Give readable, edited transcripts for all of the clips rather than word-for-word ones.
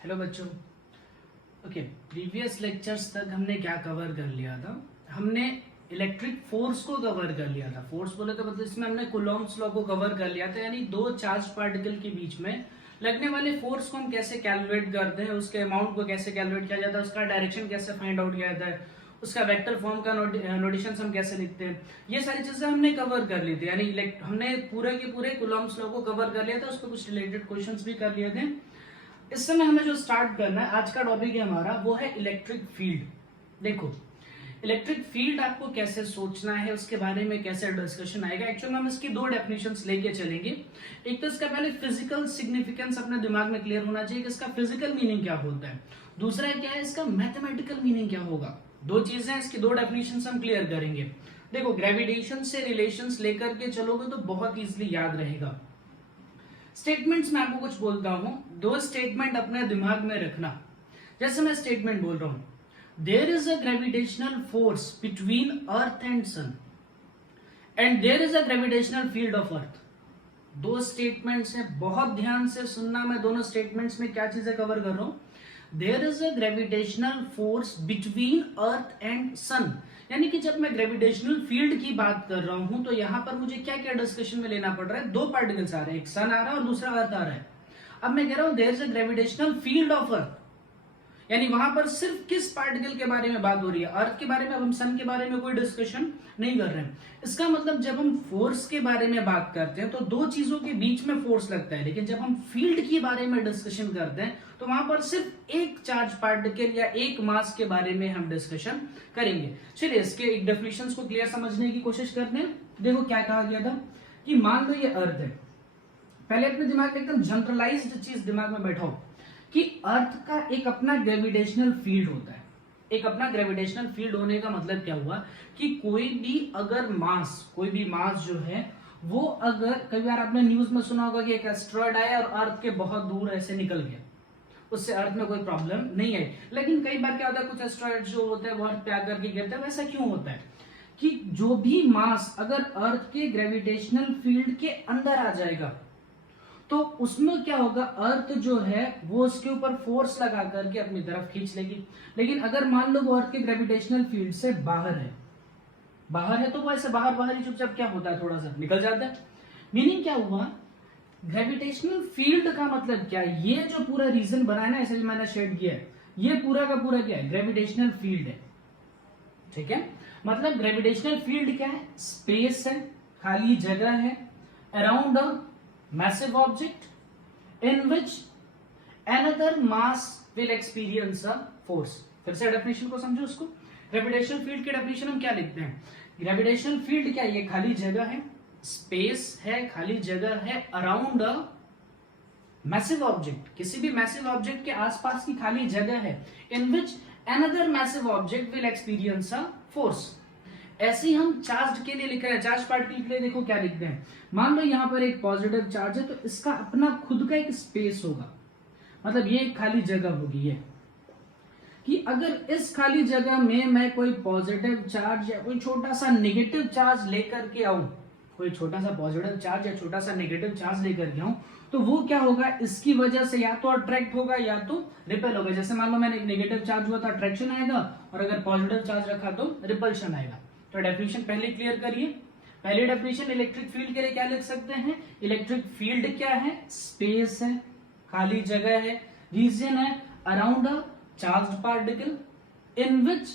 Hello बच्चों। Okay, previous lectures तक हमने क्या कवर कर लिया था? हमने इलेक्ट्रिक फोर्स को कवर कर लिया था। फोर्स बोले तो मतलब इसमें हमने कूलॉम्स लॉ को कवर कर लिया था, यानी दो चार्ज पार्टिकल के बीच में लगने वाले फोर्स को हम कैसे कैलकुलेट करते हैं, उसके अमाउंट को कैसे कैलकुलेट किया जाता है, उसका डायरेक्शन कैसे फाइंड आउट किया जाता है, उसका वेक्टर फॉर्म का नोटेशन हम कैसे लिखते हैं, ये सारी चीजें हमने कवर कर ली थी। यानी हमने पूरे के पूरे कूलॉम्स लॉ को कवर कर लिया था, उस पर कुछ रिलेटेड क्वेश्चंस भी कर लिए थे। इस समय हमें जो स्टार्ट करना है, आज का टॉपिक है हमारा, वो है इलेक्ट्रिक फील्ड। देखो, इलेक्ट्रिक फील्ड आपको कैसे सोचना है, उसके बारे में कैसे डिस्कशन आएगा। एक्चुअली हम इसकी दो डेफिनेशंस लेके चलेंगे। एक तो इसका पहले फिजिकल सिग्निफिकेंस अपने दिमाग में क्लियर होना चाहिए कि इसका फिजिकल मीनिंग क्या होता है। दूसरा क्या है, इसका मैथमेटिकल मीनिंग क्या होगा। दो चीजें, इसकी दो डेफिनेशंस हम क्लियर करेंगे। देखो, ग्रेविटेशन से रिलेशंस लेकर के चलोगे तो बहुत इजीली याद रहेगा। स्टेटमेंट्स में आपको कुछ बोलता हूं, दो स्टेटमेंट अपने दिमाग में रखना। जैसे मैं स्टेटमेंट बोल रहा हूं, there is a gravitational force between earth and sun and there is a gravitational field of earth. दो स्टेटमेंट्स हैं, बहुत ध्यान से सुनना। मैं दोनों स्टेटमेंट्स में क्या चीजें कवर कर रहा हूं। There is a gravitational force between earth and sun, यानी कि जब मैं ग्रेविटेशनल फील्ड की बात कर रहा हूं तो यहां पर मुझे क्या क्या डिस्कशन में लेना पड़ रहा है। दो पार्टिकल्स आ रहे हैं, एक सन आ रहा है और दूसरा अर्थ आ रहा है। अब मैं कह रहा हूं there is a gravitational field of earth, यानी वहां पर सिर्फ किस पार्टिकल के बारे में बात हो रही है, अर्थ के बारे में। अब हम सन के बारे में कोई डिस्कशन नहीं कर रहे हैं। इसका मतलब जब हम फोर्स के बारे में बात करते हैं तो दो चीजों के बीच में फोर्स लगता है, लेकिन जब हम फील्ड के बारे में डिस्कशन करते हैं तो वहां पर सिर्फ एक चार्ज पार्टिकल या एक मास के बारे में हम डिस्कशन करेंगे। चलिए इसके एक डेफिनेशन को क्लियर समझने की कोशिश करते हैं। देखो क्या कहा गया था कि मान लो ये अर्थ है। पहले अपने दिमाग में एकदम जनरलाइज्ड चीज दिमाग में बैठाओ कि अर्थ का एक अपना ग्रेविटेशनल फील्ड होता है। एक अपना ग्रेविटेशनल फील्ड होने का मतलब क्या हुआ कि कोई भी मास जो है वो, अगर कई बार आपने न्यूज में सुना होगा कि एक एस्ट्रॉयड आया और अर्थ के बहुत दूर ऐसे निकल गया, उससे अर्थ में कोई प्रॉब्लम नहीं आई। लेकिन कई बार क्या होता है, कुछ एस्ट्रॉयड जो होते हैं वो अर्थ पे आकर के गिरते हैं। वैसा क्यों होता है कि जो भी मास अगर अर्थ के ग्रेविटेशनल फील्ड के अंदर आ जाएगा तो उसमें क्या होगा, अर्थ जो है वो उसके ऊपर फोर्स लगा करके अपनी तरफ खींच लेगी। लेकिन अगर मान लो वो अर्थ के ग्रेविटेशनल फील्ड से बाहर है तो वो ऐसे बाहर बाहर ही चुपचाप क्या होता है, थोड़ा सा निकल जाता है। मीनिंग क्या हुआ, ग्रेविटेशनल फील्ड का मतलब क्या है, ये जो पूरा रीजन बना है ना, ऐसे मैंने शेड किया है, ये पूरा का पूरा क्या है, ग्रेविटेशनल फील्ड है। ठीक है, मतलब ग्रेविटेशनल फील्ड क्या है, स्पेस है, खाली जगह है, around a massive object in which another mass will experience a force। फिर से डेफिनेशन को समझो उसको। ग्रेविटेशनल फील्ड की डेफिनेशन हम क्या लिखते हैं, ग्रेविटेशनल फील्ड क्या है, ये खाली जगह है, स्पेस है, खाली जगह है, अराउंड अ मैसिव ऑब्जेक्ट, किसी भी मैसिव ऑब्जेक्ट के आसपास की खाली जगह है, in which another massive object will experience a force. ऐसे ही हम चार्ज के लिए लिख रहे हैं, चार्ज पार्टिकल के लिए देखो क्या लिखते हैं। मान लो यहां पर एक पॉजिटिव चार्ज है तो इसका अपना खुद का एक स्पेस होगा, मतलब ये एक खाली जगह होगी। ये कि अगर इस खाली जगह में मैं कोई पॉजिटिव चार्ज या कोई छोटा सा नेगेटिव चार्ज लेकर के आऊं, कोई छोटा सा पॉजिटिव चार्ज या छोटा सा नेगेटिव चार्ज लेकर के आऊं, तो वो क्या होगा, इसकी वजह से या तो अट्रैक्ट होगा या तो रिपेल होगा। जैसे मान लो मैंने एक नेगेटिव चार्ज हुआ तो अट्रैक्शन आएगा, और अगर पॉजिटिव चार्ज रखा तो रिपल्शन आएगा। तो डेफिनेशन पहले क्लियर करिए। पहली डेफिनेशन इलेक्ट्रिक फील्ड के लिए क्या लिख सकते हैं, इलेक्ट्रिक फील्ड क्या है, स्पेस है, खाली जगह है, रीजन है around a charged particle in which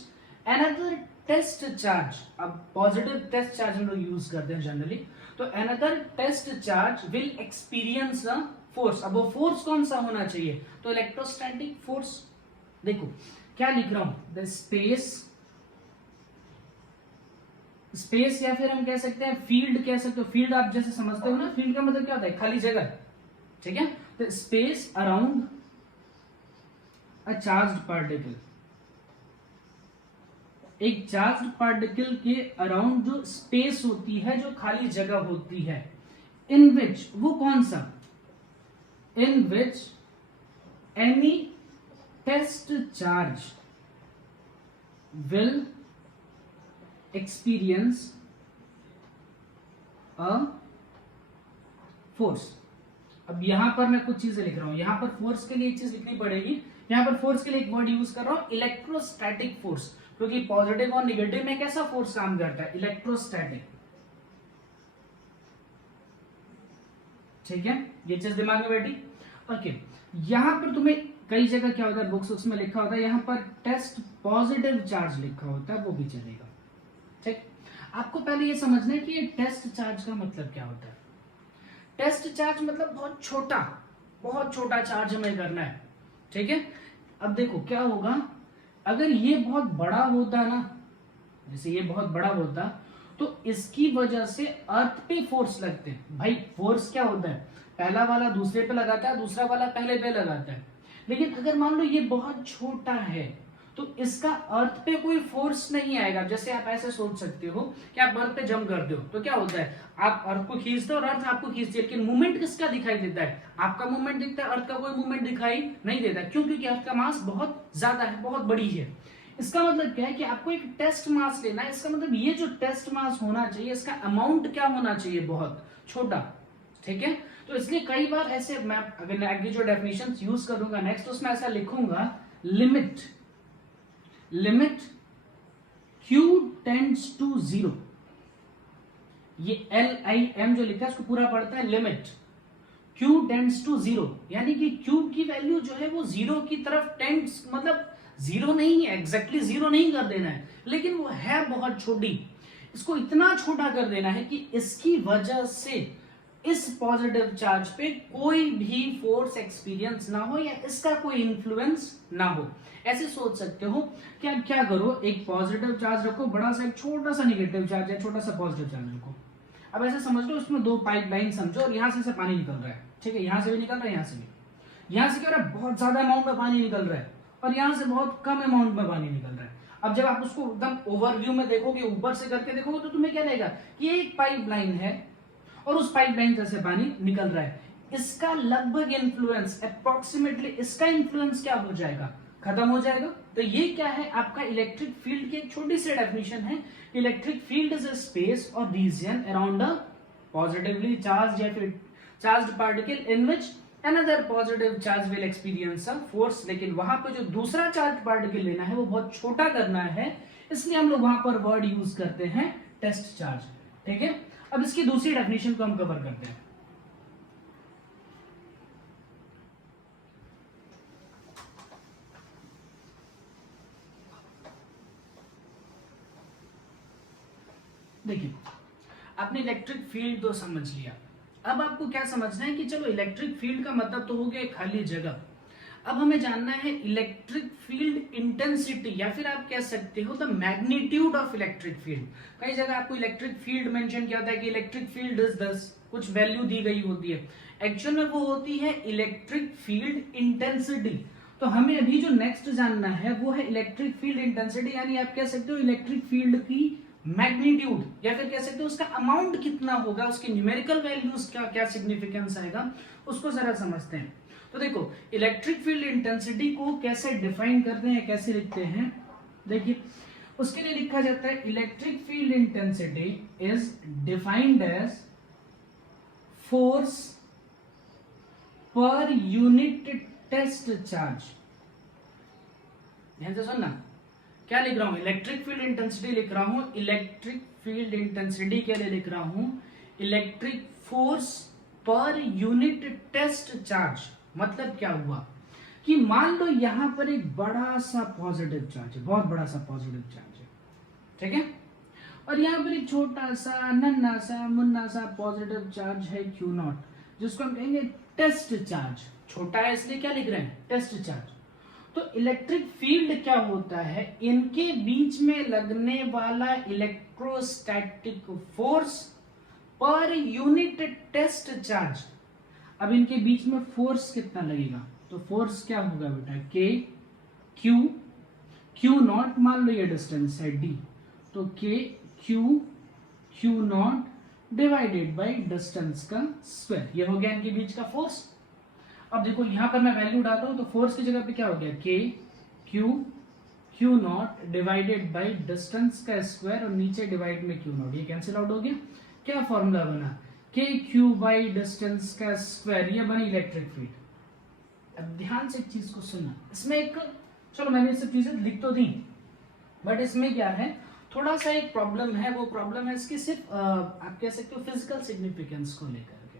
another test charge, अब पॉजिटिव टेस्ट चार्ज हम लोग यूज करते हैं जनरली, तो another test charge will experience a force. अब वो फोर्स कौन सा होना चाहिए, तो इलेक्ट्रोस्टैटिक फोर्स। देखो क्या लिख रहा हूं, द स्पेस या फिर हम कह सकते हैं फील्ड कह सकते हो। फील्ड आप जैसे समझते हो ना, फील्ड का मतलब क्या होता है, खाली जगह। ठीक है, तो space around a charged particle, एक चार्ज्ड पार्टिकल के अराउंड जो स्पेस होती है, जो खाली जगह होती है, इन विच, वो कौन सा, in which any test charge will experience a force। अब यहाँ पर मैं कुछ चीजें लिख रहा हूँ, यहाँ पर फोर्स के लिए एक चीज लिखनी पड़ेगी। यहाँ पर फोर्स के लिए एक वर्ड यूज कर रहा हूँ, इलेक्ट्रोस्टैटिक फोर्स, क्योंकि पॉजिटिव और निगेटिव में कैसा फोर्स काम करता है, इलेक्ट्रोस्टैटिक। ठीक है, ये चीज दिमाग में बैठी। ओके, यहाँ पर तुम्हें कई जगह क्या होता है, बुक्स में लिखा होता है, यहाँ पर टेस्ट पॉजिटिव चार्ज लिखा होता है, वो भी चलेगा। ठीक, आपको पहले ये समझना है कि ये टेस्ट चार्ज का मतलब क्या होता है। टेस्ट चार्ज मतलब बहुत छोटा चार्ज हमें करना है। ठीक है, अब देखो क्या होगा, अगर ये बहुत बड़ा होता ना, जैसे ये बहुत बड़ा होता, तो इसकी वजह से अर्थ पे फोर्स लगते हैं। भाई फोर्स क्या होता है, पहला वाला दूसरे पे लगाता है, दूसरा वाला पहले पे लगाता है। लेकिन अगर मान लो ये बहुत छोटा है तो इसका अर्थ पे कोई फोर्स नहीं आएगा। जैसे आप ऐसे सोच सकते हो कि आप अर्थ पे जंप करते हो तो क्या होता है, आप अर्थ को खींचते हो और अर्थ आपको खींचती है, लेकिन मूवमेंट किसका दिखाई देता है, आपका मूवमेंट दिखता है, अर्थ का कोई मूवमेंट दिखाई नहीं देता। क्यों, क्योंकि अर्थ का मास बहुत ज्यादा है, बहुत बड़ी है। इसका मतलब क्या है कि आपको एक टेस्ट मास लेना है। इसका मतलब ये जो टेस्ट मास होना चाहिए, इसका अमाउंट क्या होना चाहिए, बहुत छोटा। ठीक है, तो इसलिए कई बार ऐसे मैं अगर आगे जो डेफिनेशन यूज करूंगा नेक्स्ट, उसमें ऐसा लिखूंगा, लिमिट Q टेंड्स टू 0। ये LIM जो लिखा है इसको पूरा पढ़ता है, लिमिट Q टेंड्स टू 0, यानी कि Q की वैल्यू जो है वो 0 की तरफ टेंड्स, मतलब 0 नहीं है, एग्जैक्टली 0 नहीं कर देना है, लेकिन वो है बहुत छोटी। इसको इतना छोटा कर देना है कि इसकी वजह से इस पॉजिटिव चार्ज पे कोई भी फोर्स एक्सपीरियंस ना हो या इसका कोई इन्फ्लुएंस ना हो। ऐसे सोच सकते हो कि आप क्या करो, एक पॉजिटिव चार्ज रखो, बड़ा सा एक छोटा सा निगेटिव चार्ज है, छोटा सा पॉजिटिव चार्ज रखो। अब ऐसे समझ लो उसमें दो पाइप लाइन समझो, और यहां से पानी निकल रहा है। ठीक है, यहां से भी निकल रहा है, यहां से भी। यहां से क्या हो रहा है, बहुत ज्यादा अमाउंट में पानी निकल रहा है, और यहां से बहुत कम अमाउंट में पानी निकल रहा है। अब जब आप उसको एकदम ओवरव्यू में देखोगे, ऊपर से करके देखोगे, तो तुम्हें क्या लगेगा कि एक पाइप लाइन है और उस पाइप लाइन से पानी निकल रहा है। इसका लगभग इन्फ्लुएंस, अप्रोक्सीमेटली इसका इन्फ्लुएंस क्या हो जाएगा, खत्म हो जाएगा। तो ये क्या है, आपका इलेक्ट्रिक फील्ड की एक छोटी सी डेफिनेशन है। Electric field is a space और region around a positively charge या फिर charged particle in which another positive charge will experience a force. लेकिन वहां पे जो दूसरा चार्ज पार्टिकल लेना है वो बहुत छोटा करना है, इसलिए हम लोग वहां पर वर्ड यूज करते हैं टेस्ट चार्ज। ठीक है, अब इसकी दूसरी डेफिनेशन को हम कवर करते हैं। देखिए, आपने इलेक्ट्रिक फील्ड तो समझ लिया, अब आपको क्या समझना है कि चलो इलेक्ट्रिक फील्ड का मतलब तो हो गया खाली जगह। अब हमें जानना है इलेक्ट्रिक फील्ड इंटेंसिटी, या फिर आप कह सकते हो the magnitude of electric field. कई जगह आपको इलेक्ट्रिक फील्ड मेंशन किया होता है कि इलेक्ट्रिक फील्ड इज 10, कुछ वैल्यू दी गई होती है, एक्चुअल में वो होती है इलेक्ट्रिक फील्ड इंटेंसिटी। तो हमें अभी जो नेक्स्ट जानना है वो है इलेक्ट्रिक फील्ड इंटेंसिटी, यानी आप कह सकते हो इलेक्ट्रिक फील्ड की मैग्नीट्यूड, या फिर कह सकते हो उसका अमाउंट कितना होगा, उसकी न्यूमेरिकल वैल्यूज का क्या सिग्निफिकेंस आएगा, उसको जरा समझते हैं। तो देखो, इलेक्ट्रिक फील्ड इंटेंसिटी को कैसे डिफाइन करते हैं, कैसे लिखते हैं, देखिए उसके लिए लिखा जाता है electric field intensity is defined as force per unit test charge. ध्यान से सुनना, क्या लिख रहा हूं, इलेक्ट्रिक फील्ड इंटेंसिटी लिख रहा हूं, इलेक्ट्रिक फील्ड इंटेंसिटी के लिए लिख रहा हूं electric force per unit test charge. मतलब क्या हुआ कि मान लो यहां पर एक बड़ा सा पॉजिटिव चार्ज है, बहुत बड़ा सा पॉजिटिव चार्ज है, ठीक है, और यहां पर एक छोटा सा नन्ना सा मुन्ना सा पॉजिटिव चार्ज है Q0, जिसको हम कहेंगे टेस्ट चार्ज। छोटा है इसलिए क्या लिख रहे हैं, टेस्ट चार्ज। तो इलेक्ट्रिक फील्ड क्या होता है, इनके बीच में लगने वाला electrostatic force per unit test charge. अब इनके बीच में फोर्स कितना लगेगा, तो फोर्स क्या होगा बेटा, K Q0, मान लो ये डिस्टेंस है D, तो K Q0 divided by distance का स्क्वायर, ये हो गया इनके बीच का फोर्स। अब देखो यहां पर मैं वैल्यू डालता हूं तो फोर्स की जगह पे क्या हो गया, K Q0 divided by distance का स्क्वायर, और नीचे डिवाइड में Q0, ये कैंसिल आउट हो गया। क्या फॉर्मूला बना, के क्यू बाई डिस्टेंस का स्क्वायर, ये बनी इलेक्ट्रिक फील्ड। अब ध्यान से एक चीज को सुनना, इसमें एक, चलो मैंने ये सब चीजें लिख तो दी, बट इसमें क्या है, थोड़ा सा एक प्रॉब्लम है। वो प्रॉब्लम है इसकी सिर्फ आप कह सकते हो फिजिकल सिग्निफिकेंस को लेकर के,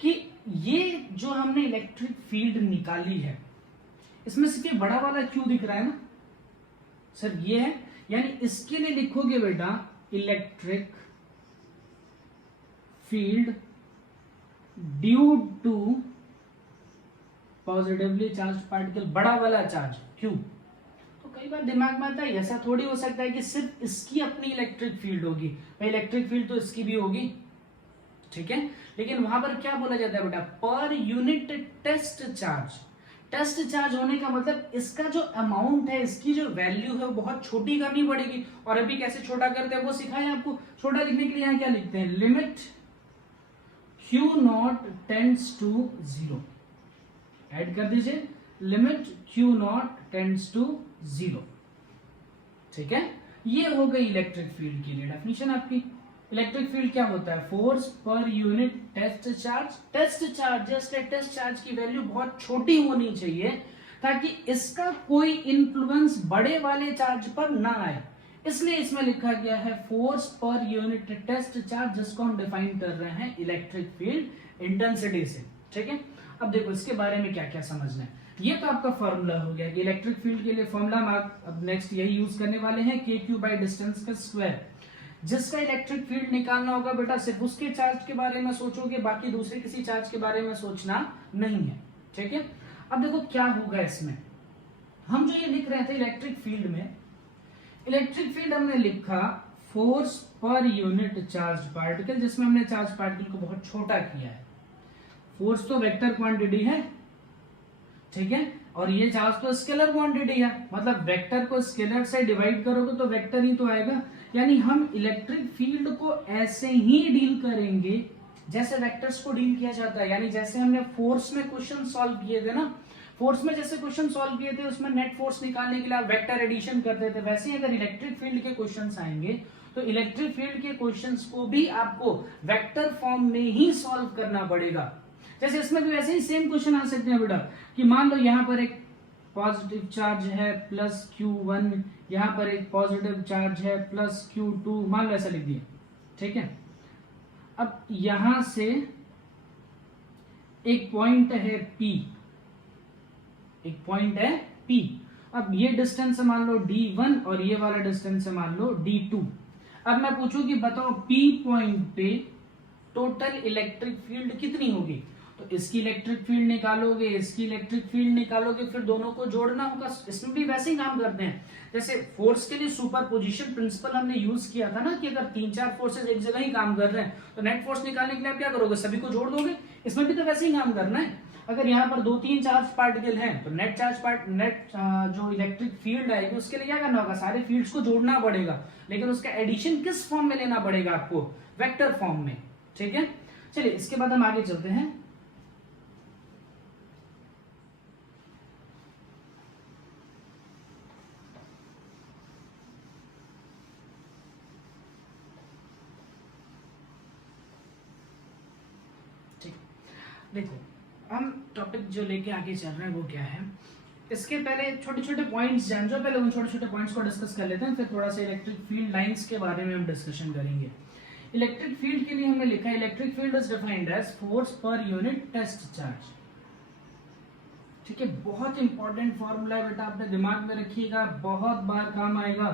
कि ये जो हमने इलेक्ट्रिक फील्ड निकाली है, इसमें सिर्फ ये बड़ा वाला क्यू दिख रहा है ना सर, ये है, यानी इसके लिए लिखोगे बेटा electric field due to positively charge particle, बड़ा वाला चार्ज क्यू। तो कई बार दिमाग में आता है ऐसा थोड़ी हो सकता है कि सिर्फ इसकी अपनी इलेक्ट्रिक फील्ड होगी, भाई इलेक्ट्रिक फील्ड तो इसकी भी होगी, ठीक है, लेकिन वहां पर क्या बोला जाता है बेटा, per unit test charge. Test charge होने का मतलब इसका जो अमाउंट है, इसकी जो वैल्यू है वो बहुत छोटी करनी पड़ेगी। और अभी कैसे छोटा करते हैं वो सिखाया आपको। छोटा लिखने के लिए यहाँ क्या लिखते हैं, limit q naught tends to 0, add कर दीजिए limit q naught tends to 0, ठीक है। ये हो गई इलेक्ट्रिक फील्ड की डेफिनेशन आपकी। इलेक्ट्रिक फील्ड क्या होता है, force per unit test charge. Test charge, just test charge की वैल्यू बहुत छोटी होनी चाहिए ताकि इसका कोई इंफ्लुएंस बड़े वाले चार्ज पर ना आए, इसलिए इसमें लिखा गया है force per unit test charge, जिसको हम डिफाइन कर रहे हैं इलेक्ट्रिक फील्ड इंटेंसिटी से, ठीक है। अब देखो इसके बारे में क्या क्या समझना है। ये तो आपका फॉर्मूला हो गया कि इलेक्ट्रिक फील्ड के लिए फॉर्मूला हम अब नेक्स्ट यही यूज करने वाले हैं, के क्यू बाई डिस्टेंस का स्क्वायर। जिसका इलेक्ट्रिक फील्ड निकालना होगा बेटा सिर्फ उसके चार्ज के बारे में सोचोगे, बाकी दूसरे किसी चार्ज के बारे में सोचना नहीं है, ठीक है। अब देखो क्या होगा इसमें, हम जो ये लिख रहे थे इलेक्ट्रिक फील्ड में, इलेक्ट्रिक फील्ड हमने लिखा force per unit charge particle, जिसमें हमने चार्ज पार्टिकल को बहुत छोटा किया है। फोर्स तो वेक्टर क्वांटिटी है, ठीक है, और ये चार्ज तो स्केलर क्वांटिटी है, मतलब वेक्टर को स्केलर से डिवाइड करोगे तो वेक्टर ही तो आएगा। यानी हम इलेक्ट्रिक फील्ड को ऐसे ही डील करेंगे जैसे वेक्टर्स को डील किया जाता है। यानी जैसे हमने फोर्स में क्वेश्चन सॉल्व किए थे ना, फोर्स में जैसे क्वेश्चन सॉल्व किए थे उसमें नेट फोर्स निकालने के लिए आप वेक्टर एडिशन करते थे, वैसे ही अगर इलेक्ट्रिक फील्ड के क्वेश्चंस आएंगे तो इलेक्ट्रिक फील्ड के क्वेश्चंस को भी आपको वेक्टर फॉर्म में ही सॉल्व करना पड़ेगा। जैसे इसमें भी वैसे ही सेम क्वेश्चन आ सकते हैं बेटा, कि मान लो यहाँ पर एक पॉजिटिव चार्ज है प्लस Q1, यहाँ पर एक पॉजिटिव चार्ज है प्लस Q2, मान लो ऐसा लिख दिए, ठीक है। अब यहां से एक पॉइंट है P, एक पॉइंट है P। अब ये डिस्टेंस है मान लो D1 और ये वाला डिस्टेंस है मान लो D2। अब मैं पूछूं कि बताओ P पॉइंट पे टोटल इलेक्ट्रिक फील्ड कितनी होगी, तो इसकी इलेक्ट्रिक फील्ड निकालोगे, इसकी इलेक्ट्रिक फील्ड निकालोगे, फिर दोनों को जोड़ना होगा। इसमें भी वैसे ही काम करते हैं, जैसे फोर्स के लिए सुपरपोजिशन प्रिंसिपल हमने यूज किया था ना, कि अगर 3-4 फोर्सेस एक जगह ही काम कर रहे हैं तो नेट फोर्स निकालने के लिए आप क्या करोगे, सभी को जोड़ दोगे। इसमें भी तो वैसे ही काम करना है। अगर यहाँ पर 2-3 चार्ज पार्टिकल हैं तो नेट जो इलेक्ट्रिक फील्ड आएगी उसके लिए क्या करना होगा, सारे फील्ड्स को जोड़ना पड़ेगा, लेकिन उसका एडिशन किस फॉर्म में लेना पड़ेगा आपको, वेक्टर फॉर्म में, ठीक है। चलिए इसके बाद हम आगे चलते हैं। देखो हम टॉपिक जो लेके आगे चल रहे हैं वो क्या है, इसके पहले छोटे छोटे पॉइंट्स जान जो, पहले उन छोटे छोटे पॉइंट्स को डिस्कस कर लेते हैं, फिर थोड़ा सा इलेक्ट्रिक फील्ड लाइंस के बारे में हम डिस्कशन करेंगे। इलेक्ट्रिक फील्ड के लिए हमने लिखा है electric field is defined as force per unit test charge, ठीक है। बहुत इंपॉर्टेंट फॉर्मूला है बेटा, आपने दिमाग में रखिएगा, बहुत बार काम आएगा।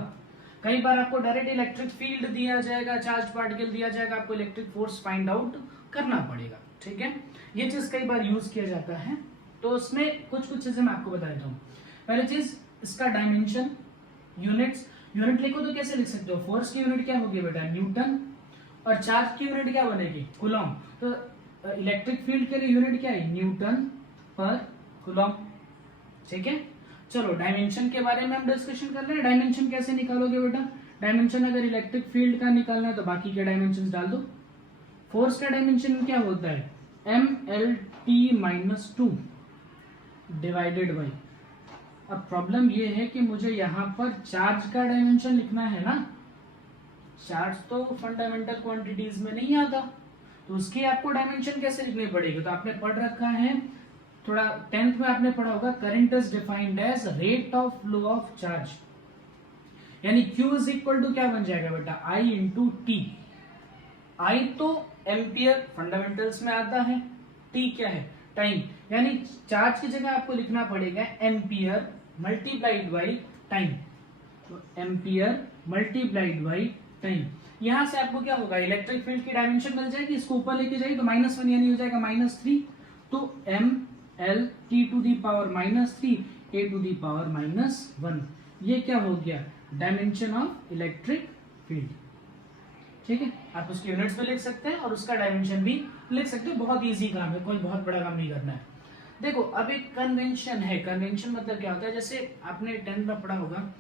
कई बार आपको डायरेक्ट इलेक्ट्रिक फील्ड दिया जाएगा, चार्ज पार्टिकल दिया जाएगा, आपको इलेक्ट्रिक फोर्स फाइंड आउट करना पड़ेगा, ठीक है। ये चीज कई बार यूज किया जाता है, तो उसमें कुछ कुछ चीजें मैं आपको बता देता हूँ। पहली चीज इसका डायमेंशन, यूनिट्स, यूनिट लिखो तो कैसे लिख सकते हो, फोर्स की यूनिट क्या होगी बेटा न्यूटन, और चार्ज की यूनिट क्या बनेगी कूलॉम। तो इलेक्ट्रिक फील्ड के लिए यूनिट क्या है, न्यूटन पर कूलॉम, ठीक है। चलो डायमेंशन के बारे में हम डिस्कशन कर रहे हैं। डायमेंशन कैसे निकालोगे बेटा, डायमेंशन अगर इलेक्ट्रिक फील्ड का निकालना है तो बाकी के डायमेंशन डाल दो। फोर्स का डायमेंशन क्या होता है, MLT-2 डिवाइडेड बाई। अब प्रॉब्लम ये है कि मुझे यहाँ पर चार्ज का डायमेंशन लिखना है ना, चार्ज तो फंडामेंटल क्वांटिटीज में नहीं आता, तो उसकी आपको डायमेंशन कैसे लिखनी पड़ेगी? तो आपने पढ़ रखा है, थोड़ा 10th में आपने पढ़ा होगा, current is defined as rate of flow of charge, यानी Q इज इक्वल टू क्या बन जाएगा बेटा, I इंटू टी। I तो एम्पियर फंडामेंटल्स में आता है, T क्या है, टाइम, यानी चार्ज की जगह आपको लिखना पड़ेगा एम्पियर मल्टीप्लाइड बाई टाइम, तो एम्पियर मल्टीप्लाइड बाई टाइम। यहां से आपको क्या होगा, इलेक्ट्रिक फील्ड की डायमेंशन मिल जाएगी, इसको ऊपर लेके जाइए तो -1 यानी हो जाएगा -3, तो ml t to the power -3 a to the power -1, ये क्या हो गया, डायमेंशन ऑफ इलेक्ट्रिक फील्ड। ठीक है, आप उसकी यूनिट्स भी लिख सकते हैं और उसका डायमेंशन भी लिख सकते हो, बहुत इजी काम है, कोई बहुत बड़ा काम नहीं करना है। देखो अब एक कन्वेंशन है, कन्वेंशन मतलब क्या होता है, जैसे आपने 10th में पढ़ा होगा,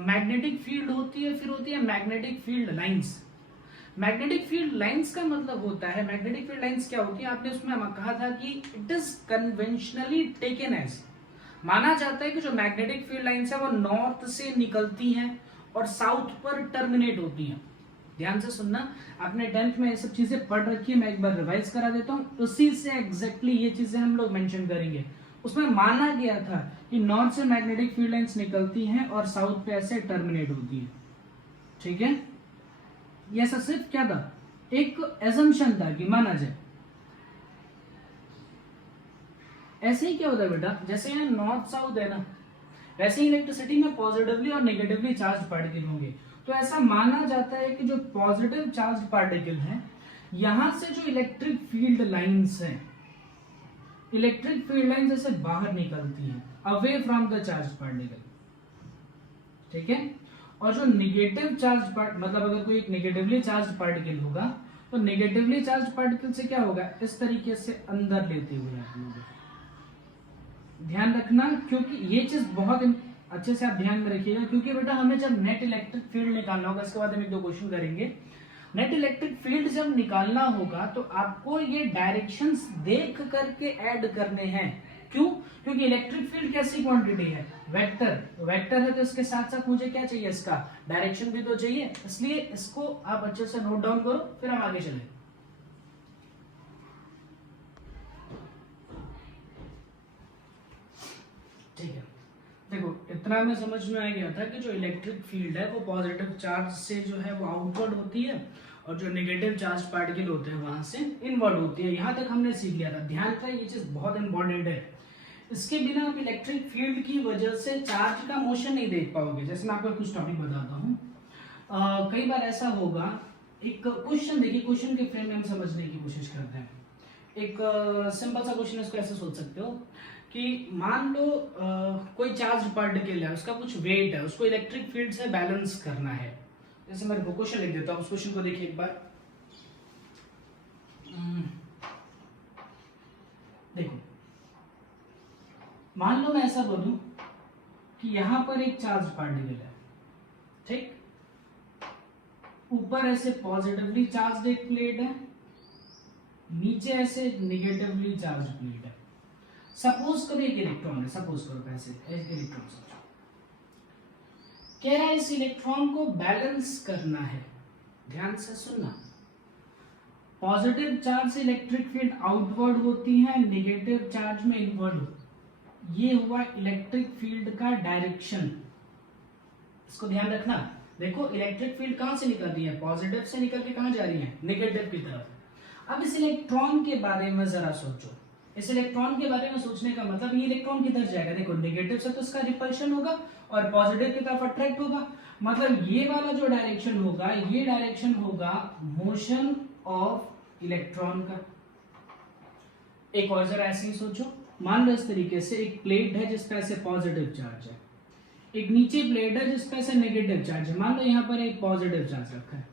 मैग्नेटिक फील्ड होती है, फिर होती है magnetic field lines. Magnetic field lines का मतलब होता है, मैग्नेटिक फील्ड लाइंस क्या होती है, आपने उसमें कहा था कि it is conventionally taken as, माना जाता है कि जो मैग्नेटिक फील्ड लाइंस है वो नॉर्थ से निकलती हैं और साउथ पर टर्मिनेट होती हैं। ध्यान से सुनना, आपने 10th में ये सब चीजें पढ़ रखी है, मैं एक बार रिवाइज करा देता हूँ, उसी से एग्जैक्टली ये चीजें हम लोग मेंशन करेंगे। उसमें माना गया था कि नॉर्थ से मैग्नेटिक फील्ड लाइंस निकलती हैं और साउथ पे ऐसे टर्मिनेट होती हैं। ठीक है, ये ऐसा सिर्फ क्या था, एक एजम्पशन था कि माना जाए। ऐसे ही क्या होता है बेटा, जैसे यहाँ नॉर्थ साउथ है ना, वैसे ही इलेक्ट्रिसिटी में पॉजिटिवली और नेगेटिवली चार्ज पार्टिकल होंगे। तो ऐसा माना जाता है कि जो पॉजिटिव चार्ज पार्टिकल हैं, यहां से जो इलेक्ट्रिक फील्ड लाइंस हैं, इलेक्ट्रिक फील्ड लाइंस ऐसे बाहर निकलती हैं away from the charge particle. ठीक है, और जो नेगेटिव चार्ज मतलब अगर कोई एक नेगेटिवली चार्ज पार्टिकल होगा तो नेगेटिवली चार्ज पार्टिकल से क्या होगा, इस तरीके से अंदर लेते हुए आप लोग ध्यान रखना, क्योंकि ये चीज बहुत अच्छे से आप ध्यान में रखिएगा, क्योंकि बेटा हमें जब नेट इलेक्ट्रिक फील्ड निकालना होगा, इसके बाद हम 1-2 क्वेश्चन करेंगे। नेट इलेक्ट्रिक फील्ड जब निकालना होगा तो आपको ये डायरेक्शंस देख करके ऐड करने हैं। क्यों? क्योंकि इलेक्ट्रिक फील्ड कैसी क्वांटिटी है, वेक्टर, वेक्टर है, तो इसके साथ साथ मुझे क्या चाहिए, इसका डायरेक्शन भी तो चाहिए, इसलिए इसको आप अच्छे से नोट डाउन करो, फिर हम आगे चले। ठीक है, देखो इतना में समझ में आ गया था कि जो इलेक्ट्रिक फील्ड है वो पॉजिटिव चार्ज से जो है वो आउटवर्ड होती है और जो नेगेटिव चार्ज पार्टिकल होते हैं वहां से इनवर्ड होती है। यहां तक हमने सीख लिया था, ध्यान रखना ये चीज बहुत इंपॉर्टेंट है। इसके बिना आप इलेक्ट्रिक फील्ड की वजह से चार्ज का मोशन नहीं देख पाओगे। जैसे मैं आपको कुछ टॉपिक बताता हूँ, कई बार ऐसा होगा, एक क्वेश्चन देखिए, क्वेश्चन के फ्रेम में हम समझने की कोशिश करते हैं। एक सिंपल सा क्वेश्चन, इसको ऐसे सोच सकते हो कि मान लो कोई चार्ज पार्टिकल है, उसका कुछ वेट है, उसको इलेक्ट्रिक फील्ड से बैलेंस करना है। जैसे मैं क्वेश्चन लिख देता हूँ, उस क्वेश्चन को देखिए एक बार। देखो मान लो मैं ऐसा बोलूं कि यहां पर एक चार्ज पार्टिकल है, ठीक, ऊपर ऐसे पॉजिटिवली चार्ज एक प्लेट है, नीचे ऐसे निगेटिवली चार्ज प्लेट है। सपोज करो एक इलेक्ट्रॉन है, सपोज करो ऐसे एक इलेक्ट्रॉन सोचो, कह रहा है इस इलेक्ट्रॉन को बैलेंस करना है। ध्यान से सुनना, पॉजिटिव चार्ज से इलेक्ट्रिक फील्ड आउटवर्ड होती है, नेगेटिव चार्ज में इनवर्ड होती है। ये हुआ इलेक्ट्रिक फील्ड का डायरेक्शन, इसको ध्यान रखना। देखो इलेक्ट्रिक फील्ड कहां से निकल रही है, पॉजिटिव से निकल के कहां जा रही है, नेगेटिव की तरफ। अब इस इलेक्ट्रॉन के बारे में जरा सोचो, इस इलेक्ट्रॉन के बारे में सोचने का मतलब, ये इलेक्ट्रॉन किधर जाएगा, देखो नेगेटिव से तो इसका रिपल्शन होगा और पॉजिटिव की तरफ अट्रैक्ट होगा, मतलब ये वाला जो डायरेक्शन होगा, ये डायरेक्शन होगा मोशन ऑफ इलेक्ट्रॉन का। एक और जरा ऐसे ही सोचो, मान लो इस तरीके से एक प्लेट है जिसपे ऐसे पॉजिटिव चार्ज है, एक नीचे प्लेट है जिसपे ऐसे नेगेटिव चार्ज है, मान लो यहाँ पर एक पॉजिटिव चार्ज रखा है,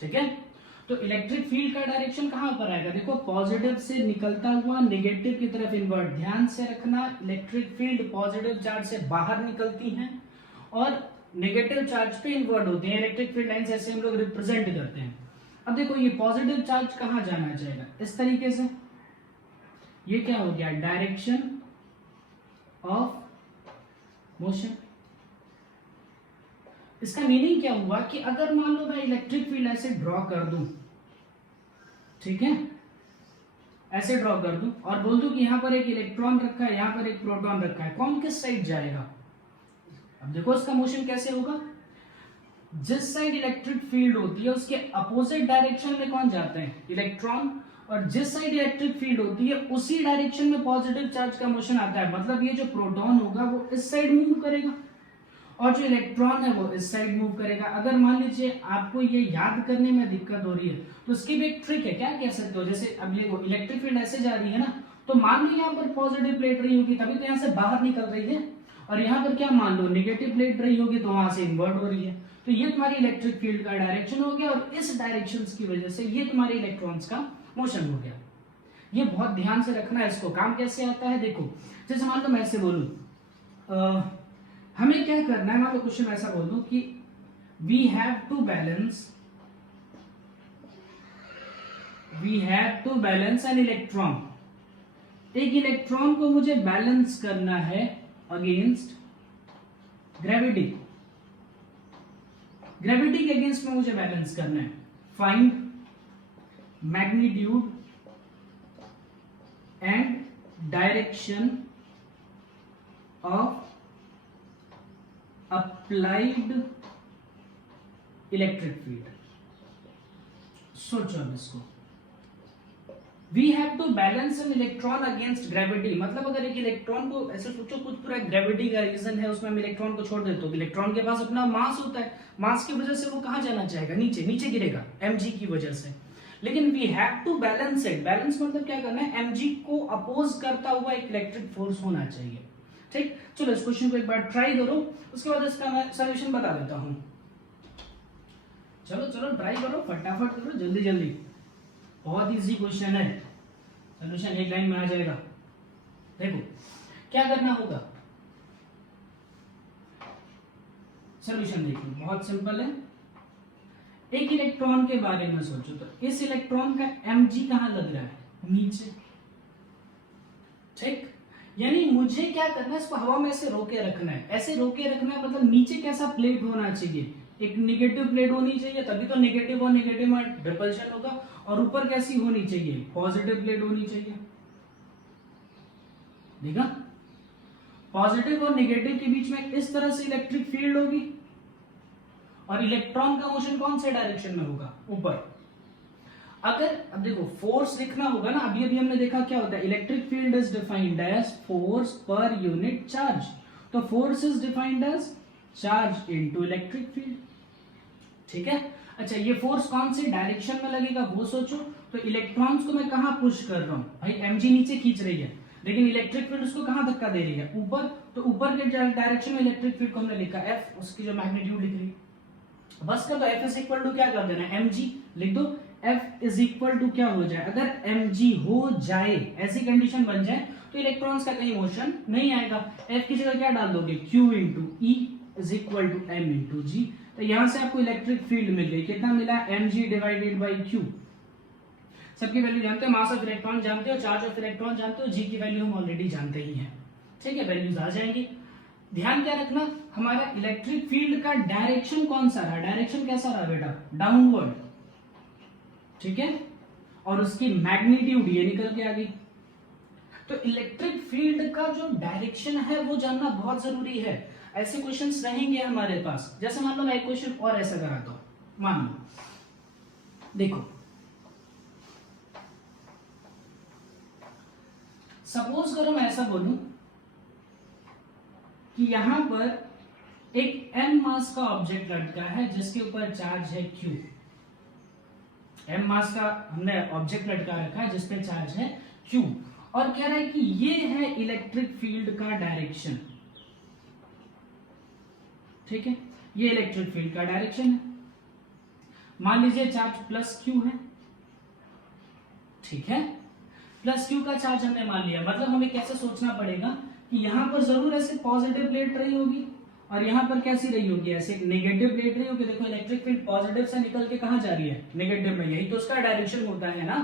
ठीक है। तो इलेक्ट्रिक फील्ड का डायरेक्शन कहां पर आएगा, देखो पॉजिटिव से निकलता हुआ नेगेटिव की तरफ इनवर्ट। ध्यान से रखना, इलेक्ट्रिक फील्ड पॉजिटिव चार्ज से बाहर निकलती हैं और नेगेटिव चार्ज पे इनवर्ट होती हैं। इलेक्ट्रिक फील्ड लाइन ऐसे हम लोग रिप्रेजेंट करते हैं। अब देखो ये पॉजिटिव चार्ज कहां जाना चाहेगा, इस तरीके से, ये क्या हो गया, डायरेक्शन ऑफ मोशन। इसका मीनिंग क्या हुआ कि अगर मान लो मैं इलेक्ट्रिक फील्ड ऐसे ड्रॉ कर दूं, ठीक है, ऐसे ड्रॉ कर दूं और बोल दूं कि यहाँ पर एक इलेक्ट्रॉन रखा है, यहाँ पर एक प्रोटॉन रखा है, कौन किस साइड जाएगा। अब देखो इसका मोशन कैसे होगा, जिस साइड इलेक्ट्रिक फील्ड होती है उसके अपोजिट डायरेक्शन में कौन जाते हैं, इलेक्ट्रॉन, और जिस साइड इलेक्ट्रिक फील्ड होती है उसी डायरेक्शन में पॉजिटिव चार्ज का मोशन आता है। मतलब ये जो प्रोटॉन होगा वो इस साइड मूव करेगा और जो इलेक्ट्रॉन है वो इस साइड मूव करेगा। अगर मान लीजिए आपको ये याद करने में दिक्कत हो रही है तो उसकी भी एक ट्रिक है, क्या कह सकते हो, जैसे अब ये इलेक्ट्रिक फील्ड ऐसे जा रही है ना, तो मान लो यहाँ पर पॉजिटिव प्लेट रही होगी तभी तो यहाँ से बाहर निकल रही है, और यहाँ पर क्या मान लो नेगेटिव प्लेट रही होगी तो वहां से इन्वर्ट हो रही है। तो ये तुम्हारी इलेक्ट्रिक फील्ड का डायरेक्शन हो गया और इस डायरेक्शन की वजह से ये तुम्हारे इलेक्ट्रॉन्स का मोशन हो गया। ये बहुत ध्यान से रखना है इसको। काम कैसे आता है देखो, जैसे मान लो मैं ऐसे बोलूं, हमें क्या करना है, मान लो क्वेश्चन ऐसा बोल दूं कि we have to balance an electron. एक इलेक्ट्रॉन को मुझे बैलेंस करना है अगेंस्ट ग्रेविटी। ग्रेविटी के अगेंस्ट में मुझे बैलेंस करना है। Find magnitude and direction of applied electric field. सोचो अब इसको, we have to balance an electron against gravity. मतलब अगर एक इलेक्ट्रॉन को ऐसे सोचो, कुछ पूरा ग्रेविटी का रीजन है, उसमें हम इलेक्ट्रॉन को छोड़ देते हो, इलेक्ट्रॉन के पास अपना मास होता है, मास की वजह से वो कहां जाना चाहेगा, नीचे, नीचे गिरेगा mg की वजह से। लेकिन we have to balance it. Balance मतलब क्या करना है, mg को अपोज करता हुआ एक इलेक्ट्रिक फोर्स होना चाहिए। ठीक, चलो इस क्वेश्चन को एक बार ट्राई करो, उसके बाद इसका मैं सॉल्यूशन बता देता हूं। चलो चलो ट्राई करो, फटाफट करो, जल्दी जल्दी, बहुत इजी क्वेश्चन है, सॉल्यूशन एक लाइन में आ जाएगा। देखो क्या करना होगा, सॉल्यूशन देखो बहुत सिंपल है। एक इलेक्ट्रॉन के बारे में सोचो, तो इस इलेक्ट्रॉन का mg कहां लग रहा है, नीचे। ठीक, यानी मुझे क्या करना है, इसको हवा में ऐसे रोके रखना है। ऐसे रोके रखना है मतलब नीचे कैसा प्लेट होना चाहिए, एक नेगेटिव प्लेट होनी चाहिए, तभी तो नेगेटिव और नेगेटिव में रिपल्शन होगा। और ऊपर कैसी होनी चाहिए, पॉजिटिव प्लेट होनी चाहिए। देखा, पॉजिटिव और नेगेटिव के बीच में इस तरह से इलेक्ट्रिक फील्ड होगी और इलेक्ट्रॉन का मोशन कौन से डायरेक्शन में होगा, ऊपर। अगर अब देखो फोर्स लिखना होगा ना, अभी अभी हमने देखा क्या होता है, electric field is defined as force per unit charge. तो force is defined as charge into electric field. ठीक है, अच्छा ये फोर्स कौन से डायरेक्शन में लगेगा वो सोचो। तो इलेक्ट्रॉन्स को मैं कहां पुश कर रहा हूं, भाई mg नीचे खींच रही है, लेकिन इलेक्ट्रिक फील्ड उसको कहां धक्का दे रही है, ऊपर। तो ऊपर के डायरेक्शन में इलेक्ट्रिक फील्ड को हमने लिखा f, उसकी जो मैग्नीट्यूड लिख रही है बस का। तो f इज इक्वल टू क्या कर देना है, mg लिख दो। f इज इक्वल टू क्या हो जाए, अगर mg हो जाए, ऐसी कंडीशन बन जाए, तो इलेक्ट्रॉन्स का कहीं मोशन नहीं आएगा। f की जगह क्या डाल दोगे, q into E is equal to m into g. तो यहां से आपको इलेक्ट्रिक फील्ड मिल गई, कितना मिला, mg डिवाइडेड बाई q। सबकी वैल्यू जानते हो, मास ऑफ इलेक्ट्रॉन जानते हो, चार्ज ऑफ इलेक्ट्रॉन जानते हो, g की वैल्यू हम ऑलरेडी जानते ही हैं। ठीक है, वैल्यूज आ जाएंगी। ध्यान क्या रखना, हमारा इलेक्ट्रिक फील्ड का डायरेक्शन कौन सा रहा, डायरेक्शन कैसा रहा बेटा, डाउनवर्ड। ठीक है, और उसकी मैग्नीट्यूड ये निकल के आ गई। तो इलेक्ट्रिक फील्ड का जो डायरेक्शन है वो जानना बहुत जरूरी है। ऐसे क्वेश्चंस रहेंगे हमारे पास। जैसे मान लो मैं एक क्वेश्चन और ऐसा कराता हूं, मान लो देखो, सपोज करो मैं ऐसा बोलूं कि यहां पर एक m मास का ऑब्जेक्ट लटका है जिसके ऊपर चार्ज है q। m मास का हमने ऑब्जेक्ट लटका रखा है जिसपे चार्ज है q, और कह रहा है कि ये है इलेक्ट्रिक फील्ड का डायरेक्शन। ठीक है, ये इलेक्ट्रिक फील्ड का डायरेक्शन है। मान लीजिए चार्ज प्लस q है। ठीक है, प्लस q का चार्ज हमने मान लिया। मतलब हमें कैसे सोचना पड़ेगा कि यहां पर जरूर ऐसे पॉजिटिव प्लेट रही होगी और यहां पर कैसी रही होगी, ऐसे नेगेटिव प्लेट रही होगी। देखो इलेक्ट्रिक फील्ड पॉजिटिव से निकल के कहां जा रही है, नेगेटिव में, यही तो उसका डायरेक्शन होता है ना।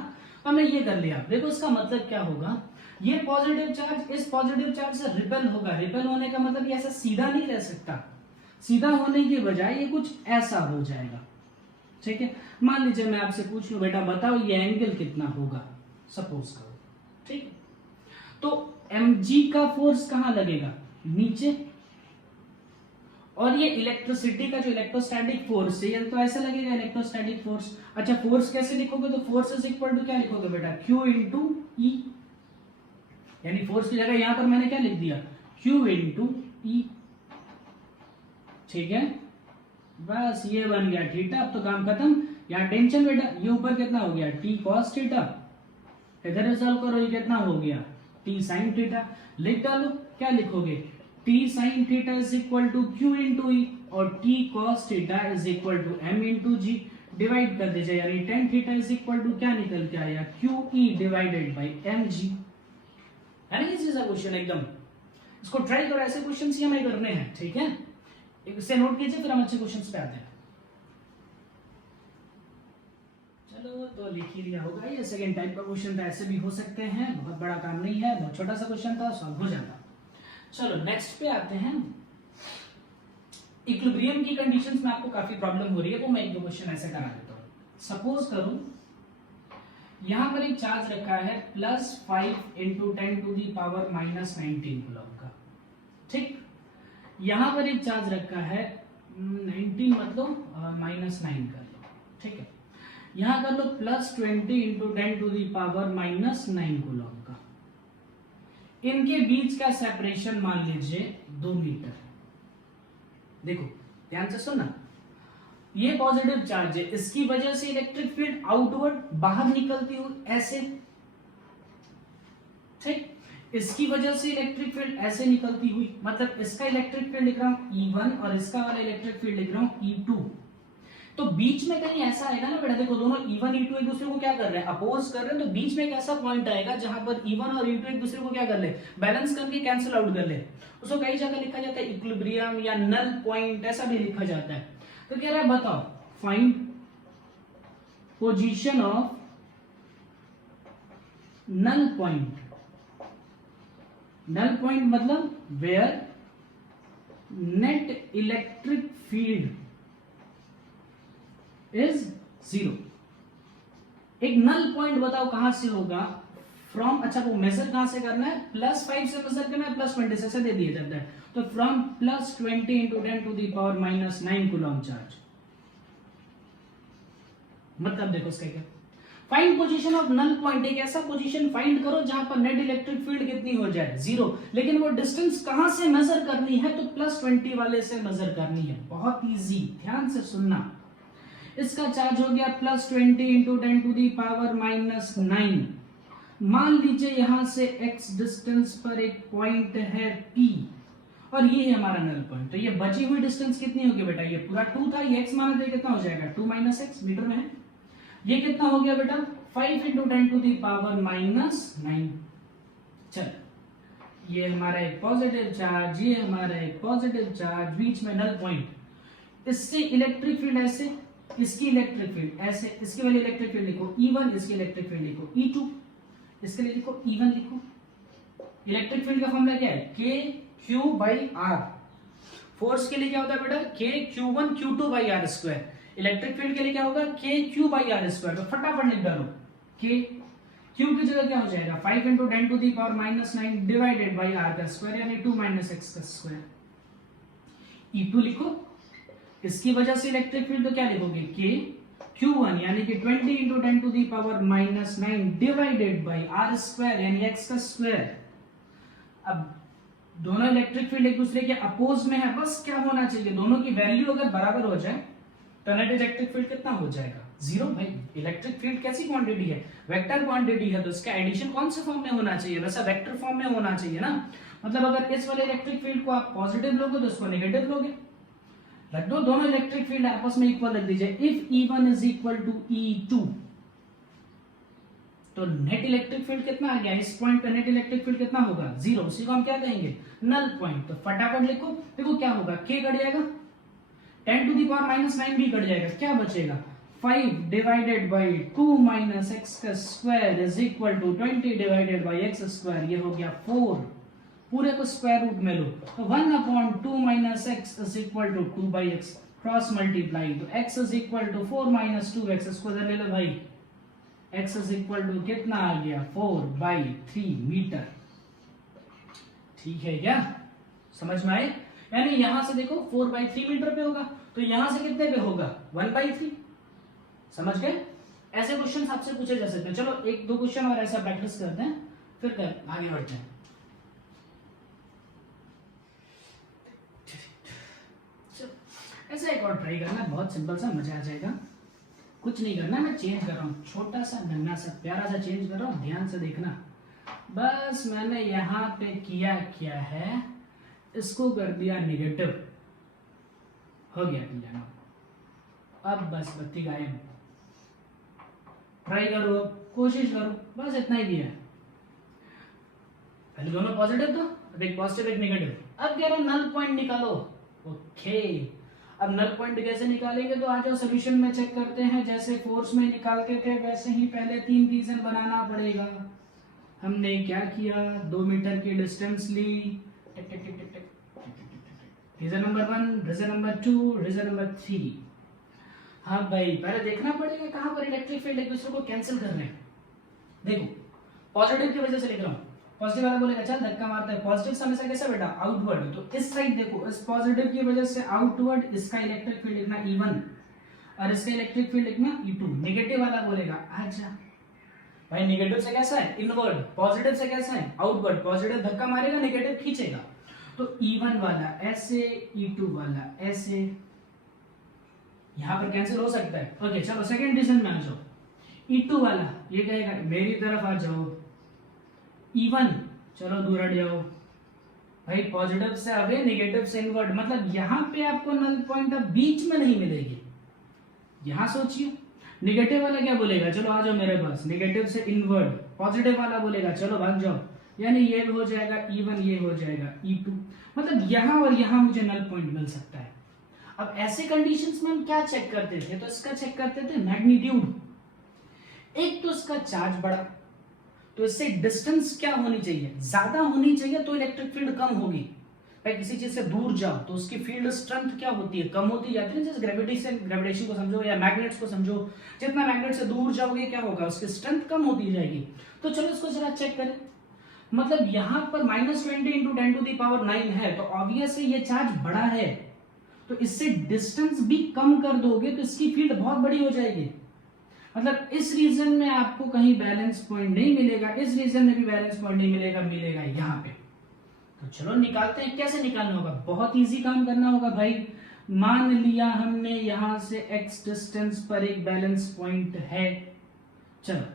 तो हमने ये कर लिया। देखो इसका मतलब क्या होगा, ये पॉजिटिव चार्ज इस पॉजिटिव चार्ज से रिपेल होगा। रिपेल होने का मतलब ये ऐसा सीधा नहीं रह सकता, सीधा होने की बजाय ये कुछ ऐसा हो जाएगा। ठीक है। मान लीजिए मैं आपसे पूछ लूं बेटा बताओ ये एंगल कितना होगा, सपोज करो, ठीक है। तो mg का फोर्स कहां लगेगा, नीचे, और ये इलेक्ट्रिसिटी का जो इलेक्ट्रोस्टैटिक फोर्स है ये तो ऐसे लगेगा इलेक्ट्रोस्टैटिक फोर्स। अच्छा फोर्स कैसे लिखोगे, तो फोर्स इज इक्वल टू क्या लिखोगे बेटा, Q इंटू ई, यानी फोर्स की जगह यहां पर मैंने क्या लिख दिया, Q इंटू ई, ठीक है। बस ये बन गया थीटा, अब तो काम खत्म। यहाँ टेंशन बेटा, ये ऊपर कितना हो गया t cos थीटा, इधर रिजॉल्व करो ये कितना हो गया t sin थीटा, लिख डालो, क्या लिखोगे t sin theta is equal to q into E, और t cos theta is equal to m into g, divide कर दीजिए, यानी tan theta is equal to क्या निकल के आया, QE डिवाइडेड बाई mg, है ना इजी सा क्वेश्चन एकदम। इसको ट्राई करो, ऐसे क्वेश्चन ही हमें करने हैं, ठीक है। इसे नोट कीजिए, फिर हम अच्छे क्वेश्चंस पे आते हैं। चलो तो लिख ही लिया होगा, ये सेकंड टाइप का क्वेश्चन था, ऐसे भी हो सकते हैं, बहुत बड़ा काम नहीं है, बहुत छोटा सा क्वेश्चन था, सॉल्व हो जाता। चलो नेक्स्ट पे आते हैं। इक्विलिब्रियम की कंडीशंस में आपको काफी प्रॉब्लम हो रही है, वो मैं एक दो क्वेश्चन ऐसे करा देता हूँ। सपोज करूं यहां पर एक चार्ज रखा है +5 into 10 to the power -19 coulomb का, ठीक। यहां पर एक चार्ज रखा है 19 मतलब -9 कर लो, ठीक है। यहां कर लो +20 into 10 to the power -9 coulomb का। इनके बीच का सेपरेशन मान लीजिए 2 मीटर। देखो ध्यान से सुनना, ये पॉजिटिव चार्ज है, इसकी वजह से इलेक्ट्रिक फील्ड आउटवर्ड बाहर निकलती हुई ऐसे, ठीक। इसकी वजह से इलेक्ट्रिक फील्ड ऐसे निकलती हुई, मतलब इसका इलेक्ट्रिक फील्ड लिख रहा हूं E1 और इसका वाला इलेक्ट्रिक फील्ड लिख रहा हूं E2। तो बीच में कहीं ऐसा आएगा ना बेटा, देखो दोनों E1 E2 एक दूसरे को क्या कर रहे हैं, अपोज कर रहे हैं, तो बीच में एक ऐसा पॉइंट आएगा जहां पर E1 और E2 एक दूसरे को क्या कर ले, बैलेंस करके कैंसिल आउट कर ले। उसको कई जगह लिखा जाता है इक्विलिब्रियम या नल पॉइंट, ऐसा भी लिखा जाता है। तो कह रहा है बताओ find position of null point. Null point मतलब where net electric field is 0। एक नल पॉइंट बताओ कहां से होगा, फ्रॉम, अच्छा वो मेजर कहां से करना है, +5 से मेजर करना है, +20 से ऐसे दे दिया जाता है। तो from +20 into 10 to the power -9 coulomb charge, मतलब देखो इसका क्या, find position of null point, एक ऐसा पोजीशन फाइंड करो जहां पर नेट इलेक्ट्रिक फील्ड कितनी हो जाए, 0। लेकिन वो डिस्टेंस कहां से मेजर करनी है, तो +20 वाले से मेजर करनी है, बहुत इजी, ध्यान से सुनना। इसका चार्ज हो गया +20 इंटू 10 टू दी पावर -9। मान लीजिए यहां से x डिस्टेंस पर एक पॉइंट है P, और ये है हमारा नल पॉइंट। तो ये बची हुई डिस्टेंस कितनी होगी बेटा, ये पूरा 2 था, ये x माना तो कितना हो जाएगा 2 - x मीटर में है। ये कितना हो गया बेटा 5 इंटू 10 टू दी पावर -9। चल ये हमारा एक पॉजिटिव चार्ज, ये हमारा एक पॉजिटिव चार्ज, बीच में नल पॉइंट। इससे इलेक्ट्रिक फील्ड ऐसे, इसकी इलेक्ट्रिक फील्ड ऐसे, इसके वाली इलेक्ट्रिक फील्ड लिखो E1, इसकी इलेक्ट्रिक फील्ड लिखो E2, इसके लिए लिखो E1 लिखो। इलेक्ट्रिक फील्ड का फॉर्मूला क्या है, KQ/R। फोर्स के लिए क्या होता है बेटा, KQ1 Q2/R²। इलेक्ट्रिक फील्ड के लिए क्या होगा, KQ/R²। तो फटाफट लिख डालो, K Q की जगह क्या हो जाएगा 5 into 10 to the power -9 divided by R का स्क्वायर, यानी 2 - x का स्क्वायर। E2 लिखो, इसकी वजह से इलेक्ट्रिक फील्ड तो क्या लिखोगे KQ1 यानी कि 20 into 10 to the power -9 divided by R², यानी x का स्क्वायर। अब दोनों इलेक्ट्रिक फील्ड एक दूसरे के अपोज में है, बस क्या होना चाहिए, दोनों की वैल्यू अगर बराबर हो जाए तो नेट इलेक्ट्रिक फील्ड कितना हो जाएगा, 0। भाई इलेक्ट्रिक फील्ड कैसी क्वांटिटी है, वेक्टर क्वांटिटी है, तो इसका एडिशन कौन से फॉर्म में होना चाहिए, वैसा वेक्टर फॉर्म में होना चाहिए ना। मतलब अगर इस वाले इलेक्ट्रिक फील्ड को आप पॉजिटिव लोगे तो इसको नेगेटिव लोगे, रख दो दोनों इलेक्ट्रिक फील्ड आपस में इक्वल रख दीजिए। If E1 is equal to E2, तो नेट इलेक्ट्रिक फील्ड कितना आ गया, इस पॉइंट पे नेट इलेक्ट्रिक फील्ड कितना होगा 0, उसी को हम क्या कहेंगे नल पॉइंट। तो फटाफट लिखो, देखो क्या होगा, K कट जाएगा, 10 टू दी पावर -9 भी कट जाएगा, क्या बचेगा 5 डिवाइडेड बाई 2 - x का square is equal to 20 divided by x², ये हो गया 4। पूरे को स्क्वायर रूट में लो, तो 1/2 - x is equal to 2/x। Cross multiply, तो x is equal to 4 minus 2x, इसको इधर ले लो भाई, x इज इक्वल टू कितना आ गया 4/3 मीटर। ठीक है क्या, समझ में आए? यानी यहां से देखो 4/3 मीटर पे होगा, तो यहां से कितने पे होगा 1/3। समझ गए? ऐसे क्वेश्चन आपसे पूछे जा सकते हैं। चलो एक दो क्वेश्चन और ऐसा प्रैक्टिस करते हैं, फिर कर आगे बढ़ते हैं। ऐसा एक और ट्राई करना, बहुत सिंपल सा, मजा आ जाएगा। कुछ नहीं करना, मैं चेंज कर रहा हूँ, छोटा सा नन्हा सा प्यारा सा चेंज कर रहा हूँ, ध्यान से देखना। बस मैंने यहाँ पे किया क्या है, इसको कर दिया नेगेटिव, हो गया क्लियर। अब बस बत्ती गायब। ट्राई करो, कोशिश करो, बस इतना ही दिया है। पहले दोनों पॉजिटिव था, अब एक पॉजिटिव एक नेगेटिव। अब कह रहे नल पॉइंट निकालो। ओके, अब नल पॉइंट कैसे निकालेंगे, तो आ जाओ सोल्यूशन में चेक करते हैं। जैसे फोर्स में निकालते थे वैसे ही पहले 3 रीजन बनाना पड़ेगा। हमने क्या किया, 2 मीटर की डिस्टेंस ली, region number 1, region number 2, region number 3। हाँ भाई, पहले देखना पड़ेगा कहां पर इलेक्ट्रिक फील्ड एक दूसरे को कैंसिल कर रहे हैं। देखो पॉजिटिव की वजह से लिख रहा हूँ, पॉजिटिव वाला बोलेगा चल धक्का मारता है, पॉजिटिव से हमेशा कैसा बेटा आउटवर्ड, तो इस साइड देखो, इस पॉजिटिव की वजह से आउटवर्ड, इसका इलेक्ट्रिक फील्ड लिखना E1 और इसका इलेक्ट्रिक फील्ड लिखना E2। नेगेटिव वाला बोलेगा आजा भाई, नेगेटिव से कैसा है इनवर्ड, पॉजिटिव से कैसा है आउटवर्ड, पॉजिटिव धक्का मारेगा नेगेटिव खींचेगा, तो E1 वाला ऐसे, E2 वाला ऐसे, यहां पर कैंसिल हो सकता है। ओके चलो सेकंड रीजन में आ जाओ, E2 वाला ये कहेगा मेरी तरफ आ जाओ, E1 चलो दूर हट जाओ भाई, पॉजिटिव से अवे नेगेटिव से इनवर्ड, मतलब यहां पे आपको नल पॉइंट अब बीच में नहीं मिलेगी। यहां सोचिए, नेगेटिव वाला क्या बोलेगा, चलो आ जाओ मेरे पास, नेगेटिव से इनवर्ड, पॉजिटिव वाला बोलेगा चलो भाग जाओ, यानी ये हो जाएगा E1, ये हो जाएगा E2, मतलब यहां और यहां मुझे नल पॉइंट मिल सकता है। अब ऐसे कंडीशंस में हम क्या चेक करते थे, तो इसका चेक करते थे मैग्नीट्यूड। एक तो इसका चार्ज बढ़ा, तो इससे डिस्टेंस क्या होनी चाहिए, ज्यादा होनी चाहिए, तो इलेक्ट्रिक फील्ड कम होगी। भाई किसी चीज से दूर जाओ तो उसकी फील्ड स्ट्रेंथ क्या होती है, कम होती जाती है। जैसे ग्रेविटेशन को समझो या मैग्नेट्स को समझो, जितना मैग्नेट से दूर जाओगे क्या होगा, उसकी स्ट्रेंथ कम होती जाएगी। तो चलो इसको जरा चेक करें, मतलब यहां पर -20 इंटू 10⁹ है, तो ऑब्वियसली ये चार्ज बड़ा है, तो इससे डिस्टेंस भी कम कर दोगे तो इसकी फील्ड बहुत बड़ी हो जाएगी। मतलब इस रीजन में आपको कहीं बैलेंस पॉइंट नहीं मिलेगा, इस रीजन में भी बैलेंस पॉइंट नहीं मिलेगा, मिलेगा यहाँ पे। तो चलो निकालते हैं, कैसे निकालना होगा, बहुत इजी काम करना होगा भाई। मान लिया हमने यहां से x डिस्टेंस पर एक बैलेंस पॉइंट है, चलो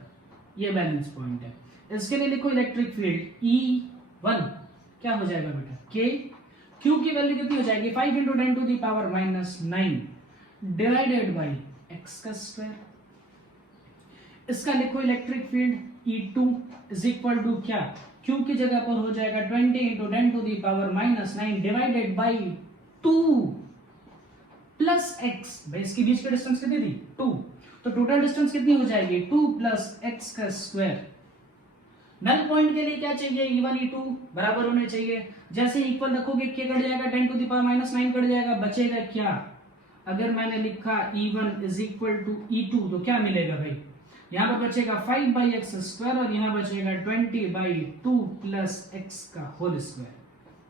ये बैलेंस पॉइंट है, इसके लिए लिखो इलेक्ट्रिक फील्ड E1 क्या हो जाएगा बेटा, K, Q की वैल्यू कितनी हो जाएगी 5 इंटू 10⁻⁹ डिवाइडेड बाई x का स्क्वायर। इसका लिखो electric field E2 is equal to क्या, Q की जगह पर हो जाएगा 20 into 10⁻⁹ divided by 2 plus x, भाई इसके बीच की डिस्टेंस कितनी थी 2, तो टोटल डिस्टेंस कितनी हो जाएगी 2 प्लस x का स्क्वायर। नल पॉइंट के लिए क्या चाहिए, E1 E2 बराबर होने चाहिए। जैसे इक्वल रखोगे क्या कट जाएगा, 10⁻⁹ कट जाएगा, बचेगा क्या, अगर मैंने लिखा E1 is equal to E2 तो क्या मिलेगा भाई, यहां पर बचेगा 5/x² और यहां बचेगा 20/2 प्लस x का होल स्क्वायर,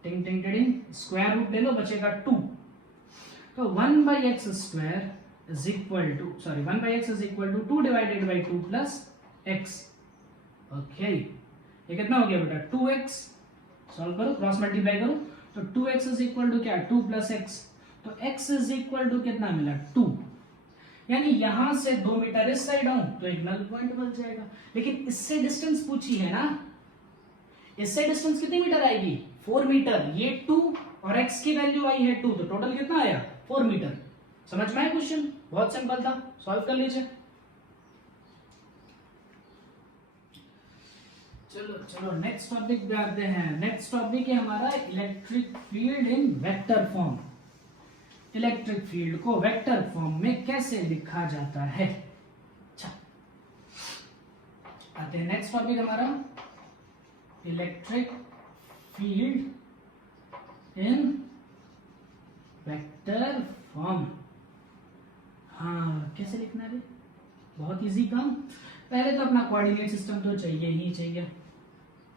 टिंग टिंग टिंग, स्क्वायर रूट ले लो, बचेगा 2, तो 1/x² is equal to 1/x is equal to 2 divided by 2 plus x। Okay ये कितना हो गया बेटा 2x, सॉल्व करो, क्रॉस मल्टीप्लाई करो, तो 2x इज इक्वल टू क्या 2 प्लस x, तो x इज इक्वल टू कितना मिला 2, यानी यहां से 2 मीटर इस साइड आऊं तो एक नल पॉइंट बन जाएगा। लेकिन इससे डिस्टेंस पूछी है ना, इससे डिस्टेंस कितनी मीटर आएगी 4 मीटर, ये 2 और x की वैल्यू आई है 2, तो टोटल कितना आया 4 मीटर। समझ में आया क्वेश्चन, बहुत सिंपल था, सॉल्व कर लीजिए। चलो चलो नेक्स्ट टॉपिक पे आते हैं। नेक्स्ट टॉपिक है हमारा इलेक्ट्रिक फील्ड इन वेक्टर फॉर्म। इलेक्ट्रिक फील्ड को वेक्टर फॉर्म में कैसे लिखा जाता है। अच्छा आते हैं नेक्स्ट टॉपिक हमारा इलेक्ट्रिक फील्ड इन वेक्टर फॉर्म। हाँ कैसे लिखना है? बहुत इजी काम। पहले तो अपना कोऑर्डिनेट सिस्टम तो चाहिए ही चाहिए।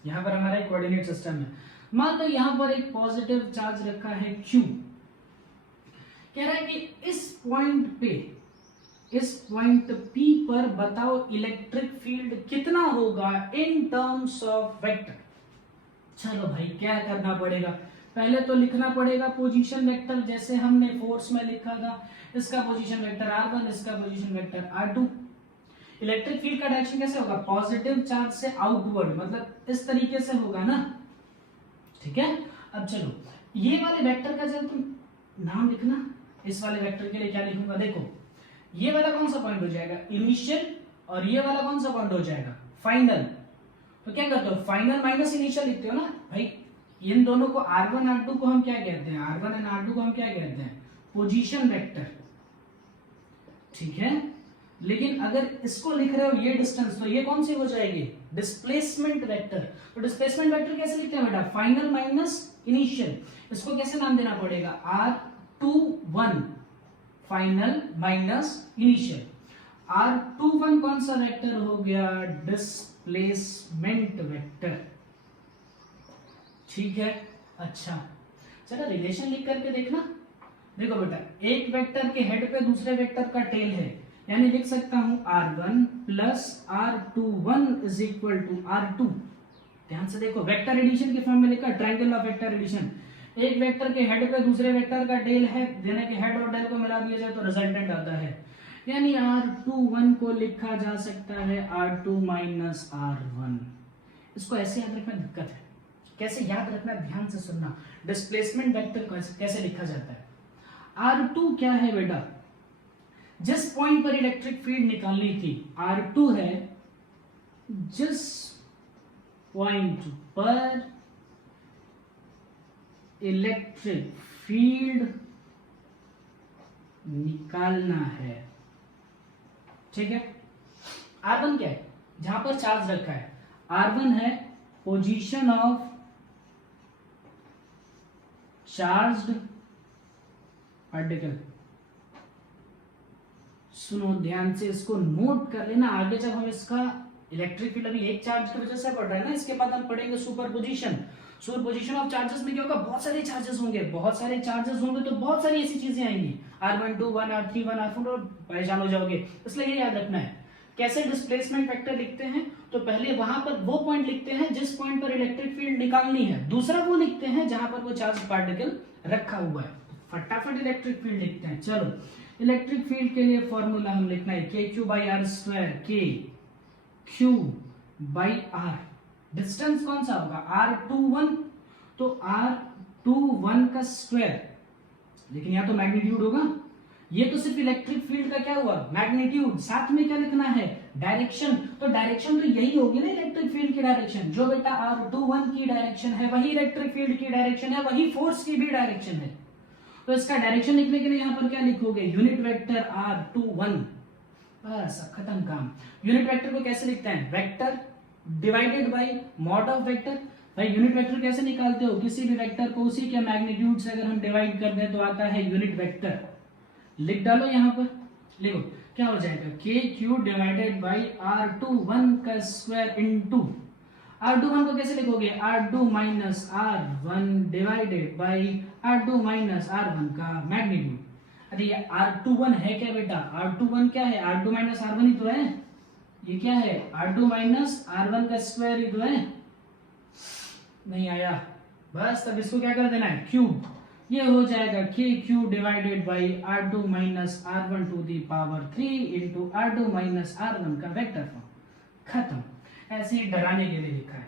यहाँ पर हमारा एक कोऑर्डिनेट सिस्टम है। मान लो यहाँ पर एक पॉजिटिव चार्ज रखा है Q। कह रहा है कि इस पॉइंट P पर बताओ इलेक्ट्रिक फील्ड कितना होगा इन टर्म्स ऑफ वेक्टर। चलो भाई क्या करना पड़ेगा, पहले तो लिखना पड़ेगा पोजीशन वेक्टर, जैसे हमने फोर्स में लिखा था। इसका पोजीशन वेक्टर r1, इसका position vector r2। Electric field का डायरेक्शन कैसे होगा, पॉजिटिव चार्ज से आउटवर्ड, मतलब इस तरीके से होगा ना, ठीक है। अब चलो ये वाले वेक्टर का जब तुम नाम लिखना, इस वाले वेक्टर के लिए क्या लिखूंगा, देखो ये वाला कौन सा पॉइंट हो जाएगा, इनिशियल, और ये वाला कौन सा पॉइंट हो जाएगा, फाइनल। तो क्या करते हो, फाइनल माइनस इनिशियल लिखते हो ना भाई। इन दोनों को r1 r2 को हम क्या कहते हैं, r1 एंड r2 को हम क्या कहते हैं, पोजीशन वेक्टर, ठीक है। लेकिन अगर इसको लिख रहे हो ये डिस्टेंस, तो ये कौन सी हो जाएगी, डिस्प्लेसमेंट वेक्टर। तो डिस्प्लेसमेंट वेक्टर कैसे लिखते हैं बेटा, फाइनल माइनस इनिशियल। इसको कैसे नाम देना पड़ेगा, r21 final minus initial. r21 कौन सा वेक्टर हो गया, डिस्प्लेसमेंट वेक्टर, ठीक है। अच्छा चलो रिलेशन लिख करके देखना। देखो बेटा एक वेक्टर के हेड पे दूसरे वेक्टर का टेल है, यानी लिख सकता हूं r1 plus r21 is equal to r2। ध्यान से देखो वेक्टर एडिशन के फॉर्म में लिखा, ट्रायंगल ऑफ वेक्टर एडिशन। एक वेक्टर के हेड पे दूसरे वेक्टर का टेल है, देने के हेड और टेल को मिला दिया जाए तो रिजल्टेंट आता है, यानी r21 को लिखा जा सकता है r2 माइनस r1। इसको ऐसे याद रखना दिक्कत है, कैसे याद रखना, ध्यान से सुनना। डिस्प्लेसमेंट वेक्टर कैसे लिखा जाता है, r2 क्या है बेटा, जिस पॉइंट पर इलेक्ट्रिक फील्ड निकालनी थी, r2 है जिस पॉइंट पर इलेक्ट्रिक फील्ड निकालना है, ठीक है। r1 क्या है, जहां पर चार्ज रखा है, r1 है पोजीशन ऑफ चार्ज्ड पार्टिकल। सुनो ध्यान से, इसको नोट कर लेना, आगे जब हम इसका इलेक्ट्रिक फील्ड, अभी एक चार्ज की वजह से पढ़ रहे हैं ना, इसके बाद हम पढ़ेंगे सुपरपोजिशन। सुपरपोजिशन ऑफ चार्जेस में क्या होगा, बहुत सारे चार्जेस होंगे, बहुत सारे चार्जेस होंगे तो बहुत सारी ऐसी चीजें आएंगी, r121 r31 r4, और परेशान हो जाओगे। इसलिए ये याद रखना है कैसे डिस्प्लेसमेंट वेक्टर लिखते हैं। तो पहले वहां पर वो पॉइंट लिखते हैं जिस पॉइंट पर इलेक्ट्रिक फील्ड निकालनी है, दूसरा वो लिखते हैं जहां पर वो चार्ज पार्टिकल रखा हुआ है। फटाफट इलेक्ट्रिक फील्ड लिखते हैं। चलो इलेक्ट्रिक फील्ड के लिए फॉर्मूला हम लिखना है KQ/r², K Q by R। Distance कौन सा होगा, r21, तो r21 का स्क्वायर, लेकिन यहाँ तो मैग्नीट्यूड होगा, ये तो सिर्फ इलेक्ट्रिक फील्ड का क्या हुआ, मैग्नीट्यूड। साथ में क्या लिखना है, डायरेक्शन। तो डायरेक्शन तो यही होगी ना इलेक्ट्रिक फील्ड की डायरेक्शन, जो बेटा r21 की डायरेक्शन है वही इलेक्ट्रिक फील्ड की डायरेक्शन है, वही फोर्स की भी डायरेक्शन है। तो इसका डायरेक्शन लिखने के लिए यहाँ पर क्या लिखोगे, यूनिट वेक्टर r21, बस खत्म काम। यूनिट वेक्टर को कैसे लिखते हैं, vector divided by mod of vector. भाई यूनिट वेक्टर कैसे निकालते हो, किसी भी वेक्टर को उसी के मैग्नीट्यूड से अगर हम डिवाइड कर दें तो आता है यूनिट वेक्टर। लिख डालो यहाँ पर, लिखो क्या हो जाएगा, KQ डिवाइडेड बाई r21 का स्क्वायर इंटू r21 को कैसे लिखोगे, r2 minus r1 divided by r2 minus r1 का मैग्नीट्यूड। अरे ये r21 है क्या बेटा, r21 क्या है, r2 माइनस r1 ही तो है, ये क्या है r2 माइनस r1 का स्क्वायर ही तो है। नहीं आया, बस तब इसको क्या कर देना है, क्यूब। ये हो जाएगा KQ divided by r2 minus r1 to the power 3 into r2 minus r1 का वेक्टर फॉर्म, खत्म। ऐसे ही डराने के लिए लिखा है,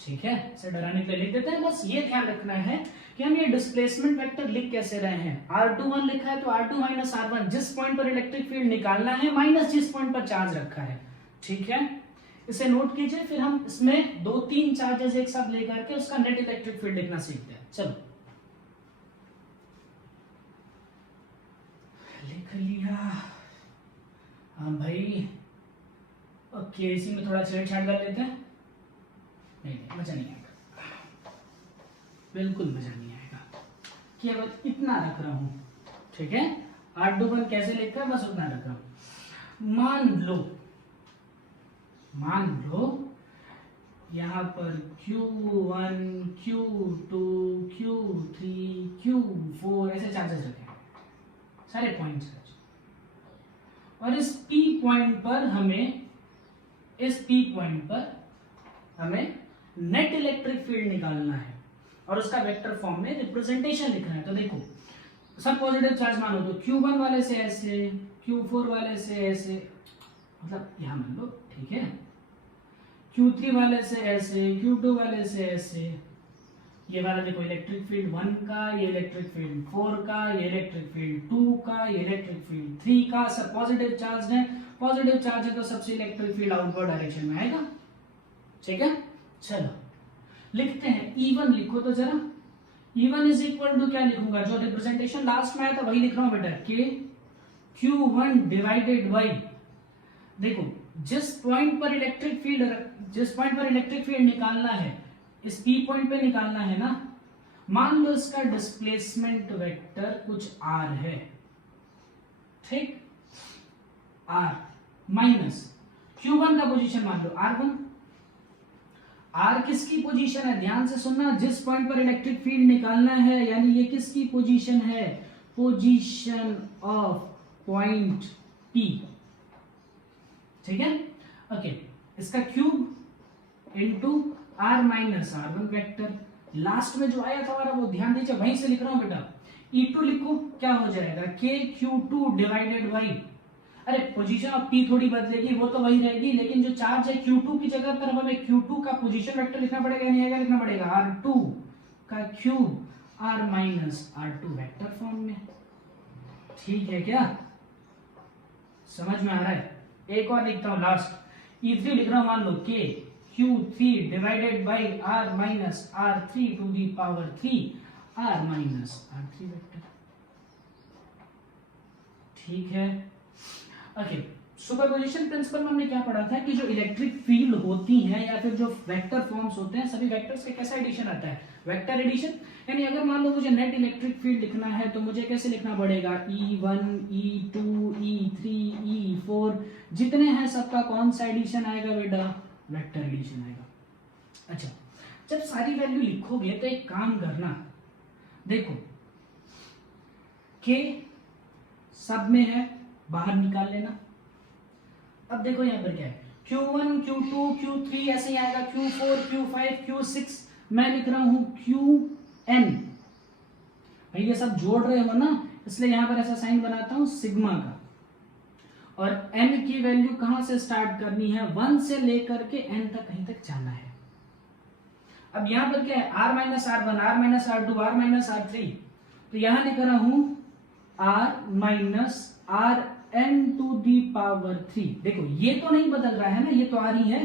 ठीक है, इसे डराने के लिए लिख देते हैं। बस ये ध्यान रखना है कि हम ये डिस्प्लेसमेंट वेक्टर लिख कैसे रहे हैं, r21 लिखा है तो r2 माइनस r1, जिस पॉइंट पर इलेक्ट्रिक फील्ड निकालना है माइनस जिस पॉइंट पर चार्ज रखा है, ठीक है। इसे नोट कीजिए, फिर हम इसमें 2-3 चार्जेस एक साथ लेकर के उसका नेट इलेक्ट्रिक फील्ड लिखना सीखते हैं। चलो लिख लिया, हाँ भाई, ओके, इसी में थोड़ा छेड़छाड़ कर लेते हैं। नहीं मजा नहीं आएगा, बिल्कुल मजा नहीं आएगा, केवल इतना रख रहा हूं, ठीक है। R21 कैसे लिखते हैं बस उतना रखा। मान लो यहाँ पर Q1 Q2 Q3 Q4 ऐसे चार्जेस रखे सारे पॉइंट्स, और इस P पॉइंट पर हमें नेट इलेक्ट्रिक फील्ड निकालना है और उसका वेक्टर फॉर्म में रिप्रेजेंटेशन लिखना है। तो देखो सब पॉजिटिव चार्ज मानो तो Q1 वाले से ऐसे, Q4 वाले से ऐसे, मतलब यहां मान लो, ठीक है, Q3 वाले से ऐसे, Q2 वाले से ऐसे, ये वाला देखो इलेक्ट्रिक फील्ड 1 का, ये इलेक्ट्रिक फील्ड 4 का, ये इलेक्ट्रिक फील्ड 2 का, ये इलेक्ट्रिक फील्ड 3 का, सब पॉजिटिव चार्ज है। पॉजिटिव चार्ज है तो सबसे इलेक्ट्रिक फील्ड आउटवर्ड डायरेक्शन में आएगा, ठीक है। चलो लिखते हैं, E1 लिखो तो जरा। E1 इज इक्वल टू क्या लिखूंगा, जो रिप्रेजेंटेशन लास्ट में आया था वही लिख रहा हूं बेटा, K Q1 डिवाइडेड बाई, देखो जिस पॉइंट पर इलेक्ट्रिक फील्ड निकालना है, इस P पॉइंट पे निकालना है ना, मान लो इसका डिस्प्लेसमेंट वेक्टर कुछ R है, ठीक, R माइनस Q1 का पोजीशन मान लो R1। R किसकी पोजीशन है, ध्यान से सुनना, जिस पॉइंट पर इलेक्ट्रिक फील्ड निकालना है, यानी ये किसकी पोजीशन है, पोजीशन ऑफ पॉइंट P, ठीक है। ओके, इसका cube into R minus R1 vector, last में जो आया था हमारा वो ध्यान दीजिए, वहीं से लिख रहा हूं बेटा। E2 लिखो, क्या हो जाएगा, K Q2 डिवाइडेड बाई, अरे पोजीशन ऑफ P थोड़ी बदलेगी, वो तो वही रहेगी, लेकिन जो चार्ज है Q2 की जगह पर हमें Q2 का पोजीशन वेक्टर लिखना पड़ेगा, नहीं आएगा, लिखना पड़ेगा R2 का cube R minus R2 vector form में, ठीक है क्या, समझ में आ रहा है। एक और लिखता हूं लास्ट, E3 लिख रहा हूं, मान लो K Q3 divided by R minus R3 to the power 3 R minus R3 vector, ठीक है। ओके, सुपरपोजिशन प्रिंसिपल में हमने क्या पढ़ा था कि जो इलेक्ट्रिक फील्ड होती हैं या फिर जो वेक्टर फॉर्म्स होते हैं, सभी वेक्टर्स का कैसा एडिशन आता है, वेक्टर एडिशन। यानी अगर मान लो मुझे नेट इलेक्ट्रिक फील्ड लिखना है तो मुझे कैसे लिखना पड़ेगा, E1 E2 E3 E4 जितने हैं सबका कौन सा एडिशन आएगा बेटा, वेक्टर एडिशन आएगा। अच्छा, जब सारी वैल्यू लिखोगे तो एक काम करना, देखो K सब में है, बाहर निकाल लेना। अब देखो यहां पर क्या है, Q1 Q2 Q3 ऐसे ही आएगा, Q4 Q5 Q6, मैं लिख रहा हूं Qn, भाई ये सब जोड़ रहे हो ना, इसलिए यहां पर ऐसा साइन बनाता हूं सिग्मा का, और n की वैल्यू कहां से स्टार्ट करनी है, 1 से लेकर के n तक कहीं तक जाना है। अब यहां पर क्या है, R minus R1 R minus R2 R minus R3, तो यहां लिख रहा हूं R minus Rn to the power 3। देखो ये तो नहीं बदल रहा है ना, ये तो R ही है,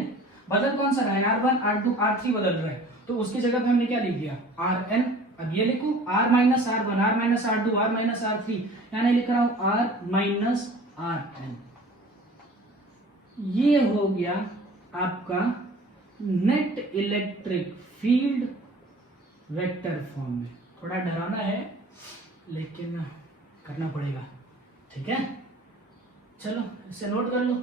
बदल कौन सा रहा है, R1 R2 R3 बदल रहा है, तो उसकी जगह पे हमने क्या लिख दिया, Rn। अब ये लिखो R minus R1 R minus R2 R minus R3, यानी लिख रहा हूं R माइनस Rn। ये हो गया आपका net electric field vector form में। थोड़ा डराना है लेकिन करना पड़ेगा, ठीक है। चलो इसे नोट कर लो।